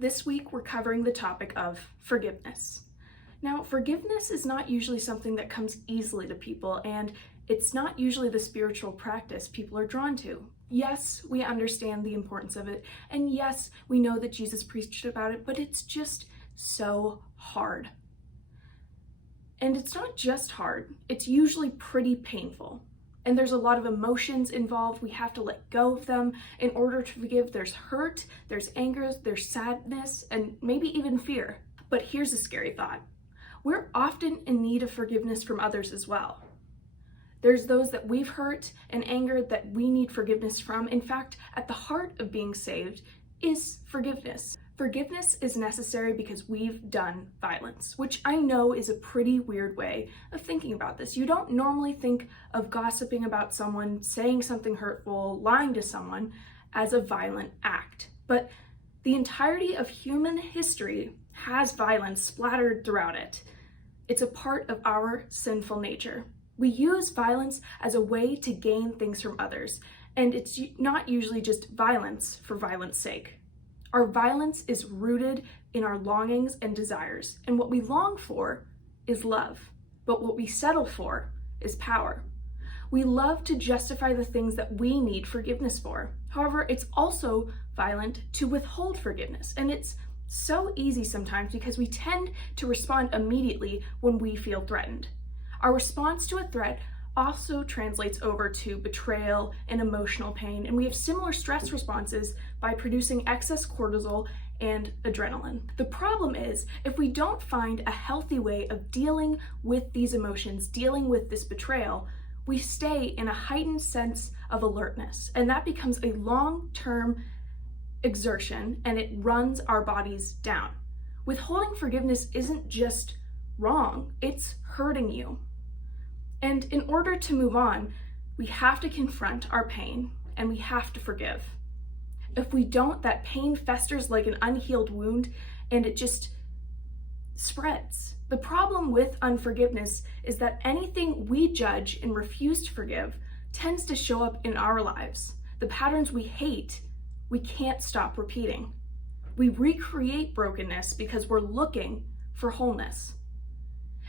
This week, we're covering the topic of forgiveness. Now, forgiveness is not usually something that comes easily to people, and it's not usually the spiritual practice people are drawn to. Yes, we understand the importance of it, and yes, we know that Jesus preached about it, but it's just so hard. And it's not just hard, it's usually pretty painful. And there's a lot of emotions involved. We have to let go of them in order to forgive. There's hurt, there's anger, there's sadness, and maybe even fear. But here's a scary thought. We're often in need of forgiveness from others as well. There's those that we've hurt and angered that we need forgiveness from. In fact, at the heart of being saved is forgiveness. Forgiveness is necessary because we've done violence, which I know is a pretty weird way of thinking about this. You don't normally think of gossiping about someone, saying something hurtful, lying to someone as a violent act. But the entirety of human history has violence splattered throughout it. It's a part of our sinful nature. We use violence as a way to gain things from others, and it's not usually just violence for violence sake. Our violence is rooted in our longings and desires, and what we long for is love, but what we settle for is power. We love to justify the things that we need forgiveness for. However, it's also violent to withhold forgiveness, and it's so easy sometimes because we tend to respond immediately when we feel threatened. Our response to a threat also translates over to betrayal and emotional pain, and we have similar stress responses by producing excess cortisol and adrenaline. The problem is, if we don't find a healthy way of dealing with these emotions, dealing with this betrayal, we stay in a heightened sense of alertness, and that becomes a long-term exertion, and it runs our bodies down. Withholding forgiveness isn't just wrong, it's hurting you. And in order to move on, we have to confront our pain and we have to forgive. If we don't, that pain festers like an unhealed wound and it just spreads. The problem with unforgiveness is that anything we judge and refuse to forgive tends to show up in our lives. The patterns we hate, we can't stop repeating. We recreate brokenness because we're looking for wholeness.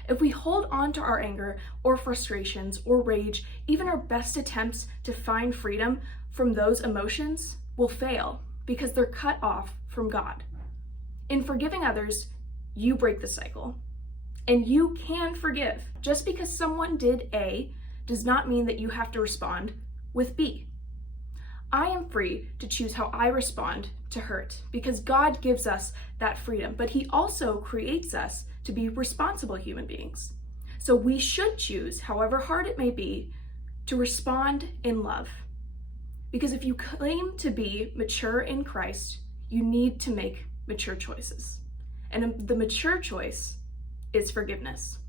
If we hold on to our anger or frustrations or rage, even our best attempts to find freedom from those emotions will fail because they're cut off from God. In forgiving others, you break the cycle. And you can forgive. Just because someone did A does not mean that you have to respond with B. I am free to choose how I respond to hurt because God gives us that freedom, but He also creates us to be responsible human beings. So we should choose, however hard it may be, to respond in love. Because if you claim to be mature in Christ, you need to make mature choices. And the mature choice is forgiveness.